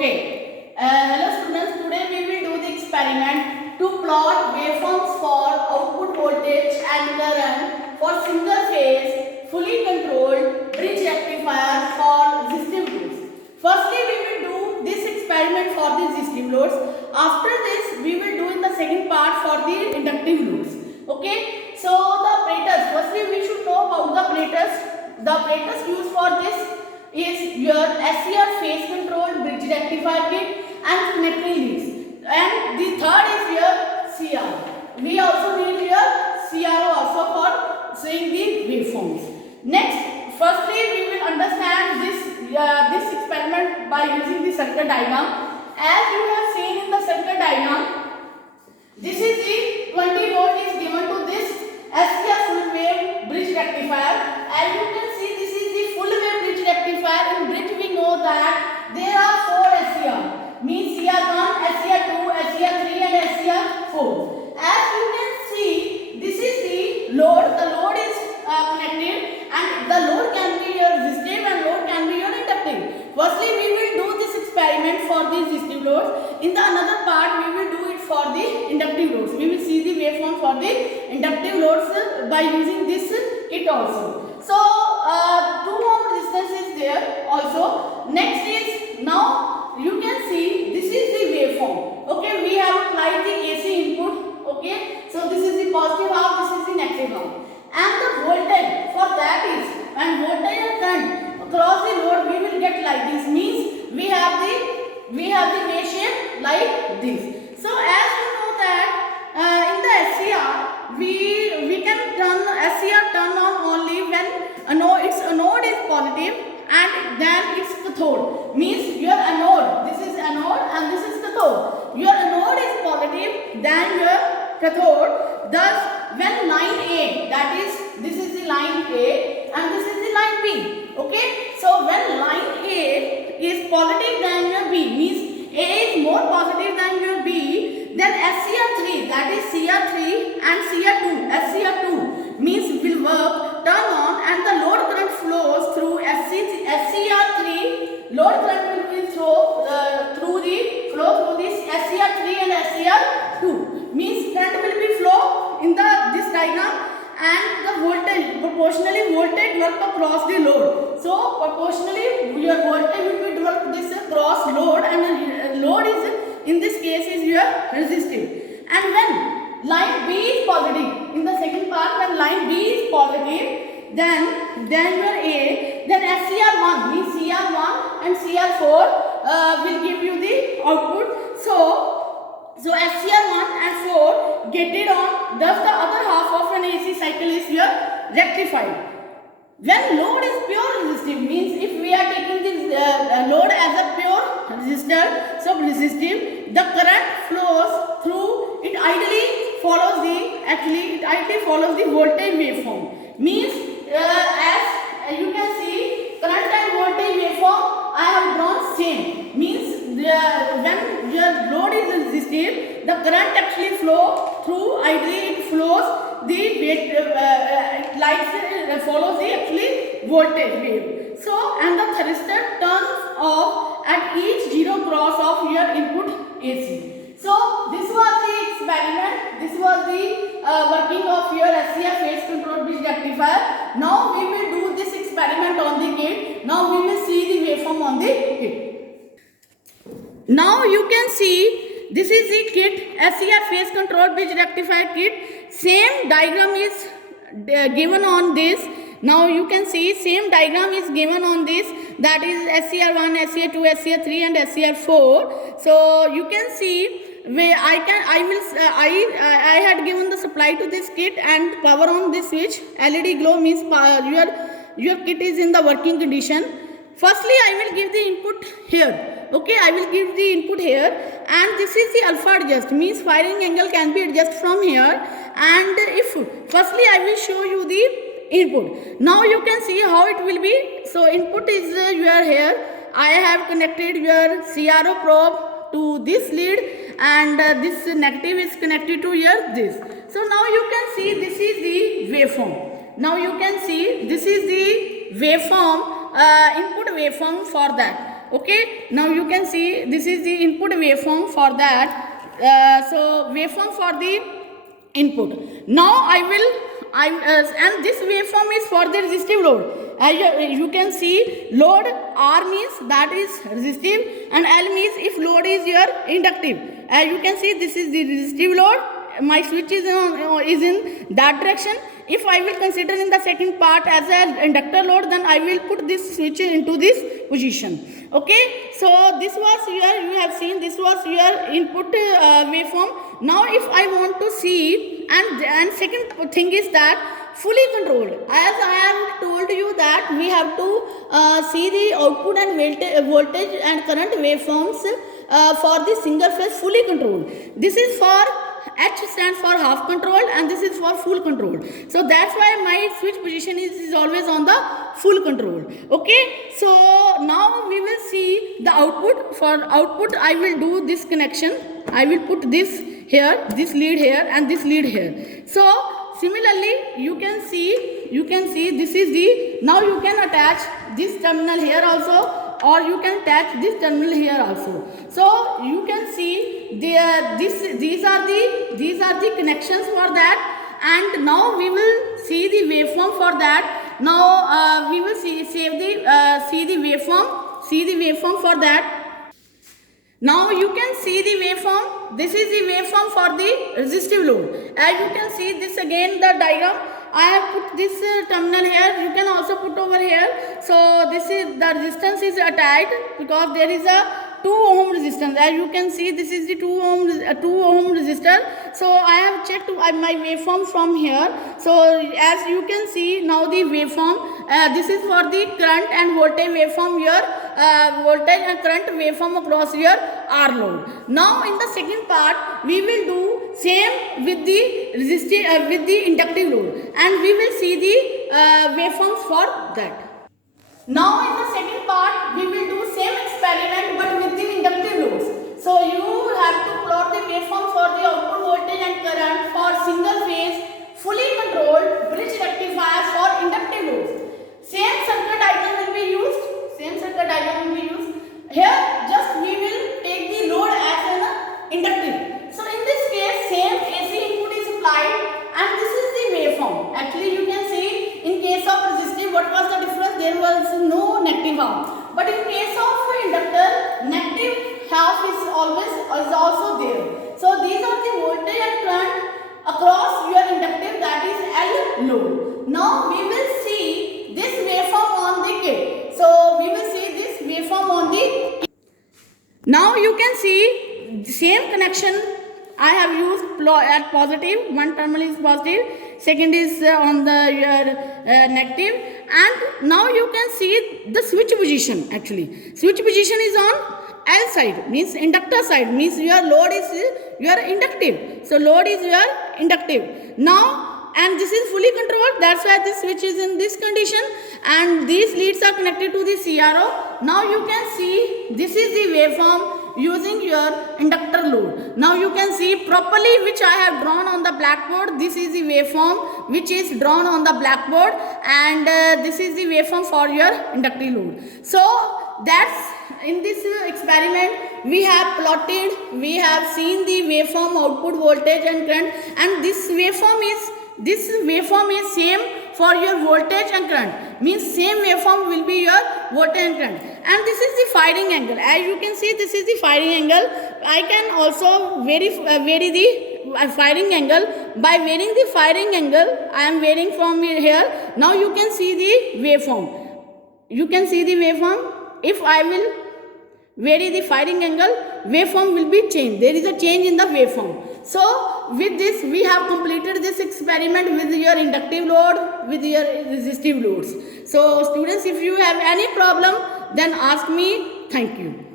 Okay. Hello students. Today we will do the experiment to plot waveforms for output voltage and current for single phase fully controlled bridge rectifier for resistive loads. Firstly, we will do this experiment for the resistive loads. After this, we will do in the second part for the inductive loads. Okay. So the apparatus. Firstly, we should know about the apparatus. The apparatus used for this is your SCR phase controlled bridge rectifier kit and connecting leads, and the third is your CR. We also need your CRO also for seeing the waveforms. Next, firstly we will understand this experiment by using the circuit diagram. As you have seen in the circuit diagram, this is the 20 volt is given to this SCR full wave bridge rectifier. As you can see, this is the full wave bridge rectifier. In bridge we know that there are 4 SCR, means CR1, SCR2, SCR3 and SCR4. As you can see, this is the load. The load is connected, and the load can be your resistive and load can be your inductive. Firstly, we will do this experiment for the resistive loads. In the another part, we will do it for the inductive loads. We will see the waveform for the inductive loads by using this kit also. So 2 ohm resistance is there also. Next is, now you can see this is the waveform. Okay, we have applied the AC input. Okay, so this is the positive half, this is the negative half, and the voltage for that is, when voltage and current across the load we will get like this, means we have the wave shape like this. So as you know that in the SCR we can turn SCR turn on only when its anode is positive and then its cathode, means your anode, this is anode and this is cathode. Your anode is positive, then your cathode. Thus when line A, that is, this is the line A and this is the line B. Okay, so when line A is positive than your B, means A is more positive than your B, then SCR3, that is CR3 and SCR2 means will work, turn on, and the load current flows through SCR3. Load current will flow through this SCR3 and SCR2, means current will be flow in this diagram, and the voltage, proportionally voltage develop across the load. So proportionally your voltage will be developed this across load, and load is in this case is your resistive. And when line B is positive, in the second part when line B is positive, then your A, then SCR1 means CR1 and CR4 will give you the output. So SCR1 and 4 get it on, thus the other half of an AC cycle is your rectified. When load is pure resistive, means if we are taking this load as a pure resistor, so resistive, the current flows through, it ideally follows the voltage waveform. Means as you can see, current and voltage waveform I have drawn same. Means when your load is resistive, the current actually flow through, ideally it flows follows the actually voltage wave. So and the thyristor turns off at each zero cross of your input AC. So this was the experiment. This was the working of your SCR phase control bridge rectifier. Now we will do this experiment on the kit. Now we will see the waveform on the kit. Now you can see this is the kit, SCR phase control bridge rectifier kit. Same diagram is given on this. Now you can see same diagram is given on this, that is SCR1, SCR2, SCR3 and SCR4. So you can see where I had given the supply to this kit and power on this switch. LED glow means your kit is in the working condition. Firstly, I will give the input here. Okay, I will give the input here, and this is the alpha adjust, means firing angle can be adjusted from here. And if firstly I will show you the input. Now you can see how it will be. So input is your here. I have connected your CRO probe to this lead, and this negative is connected to your this. So now you can see this is the waveform. Now you can see this is the waveform, input waveform for that. Okay, now you can see this is the input waveform for that. So waveform for the input. Now and this waveform is for the resistive load. As you can see, load R means that is resistive, and L means if load is your inductive. As you can see, this is the resistive load. My switch is in that direction. If I will consider in the second part as an inductor load, then I will put this switch into this position. Okay, so this was your, you have seen, this was your input waveform. Now if I want to see, and second thing is that fully controlled. As I have told you that we have to see the output and voltage and current waveforms for the single phase fully controlled. This is for H stands for half control and this is for full control. So that's why my switch position is always on the full control. Okay, so now we will see the output. For output I will do this connection. I will put this here, this lead here and this lead here. So similarly you can see this is the, now you can attach this terminal here also, or you can attach this terminal here also. So you can see these are the connections for that, and now we will see the waveform for that. Now we will see the waveform for that. Now you can see the waveform. This is the waveform for the resistive load. As you can see this again the diagram. I have put this terminal here. You can also put over here. So this is the resistance is attached because there is a 2 ohm resistance. As you can see, this is the 2 ohm resistor. So I have checked my waveform from here. So as you can see now the waveform, this is for the current and voltage waveform here, voltage and current waveform across your R load. Now in the second part we will do same with the resistive with the inductive load, and we will see the waveforms for that. Now in the second part we will do same experiment but with the inductive loads. So you have to plot the waveform for the output voltage and current for single phase fully controlled bridge rectifiers for inductive loads. Same circuit diagram will be used. Here just we will take the load as an inductive. So in this case same AC input is applied and this is the waveform. Actually you can see in case of resistive what was the difference? There was no negative half. But in case of inductor, negative half is also there. So these are the voltage and current across your inductive, that is L load. Now we will see this waveform on the kit. So we will see this waveform on the. Now you can see the same connection I have used at positive. One terminal is positive, second is on the negative, and now you can see the switch position. Actually switch position is on L side, means inductor side, means your load is your inductive. So load is your inductive. Now and this is fully controlled, that's why this switch is in this condition and these leads are connected to the CRO. Now you can see this is the waveform using your inductor load. Now you can see properly which I have drawn on the blackboard. This is the waveform which is drawn on the blackboard, and this is the waveform for your inductive load. So that's in this experiment we have plotted, we have seen the waveform output voltage and current, and this waveform is same for your voltage and current, means same waveform will be your voltage and current. And this is the firing angle. As you can see, this is the firing angle. I can also vary the firing angle. By varying the firing angle, I am varying from here. Now you can see the waveform. You can see the waveform. If I will vary the firing angle, waveform will be changed. There is a change in the waveform. So with this we have completed this experiment with your inductive load, with your resistive loads. So students, if you have any problem then ask me. Thank you.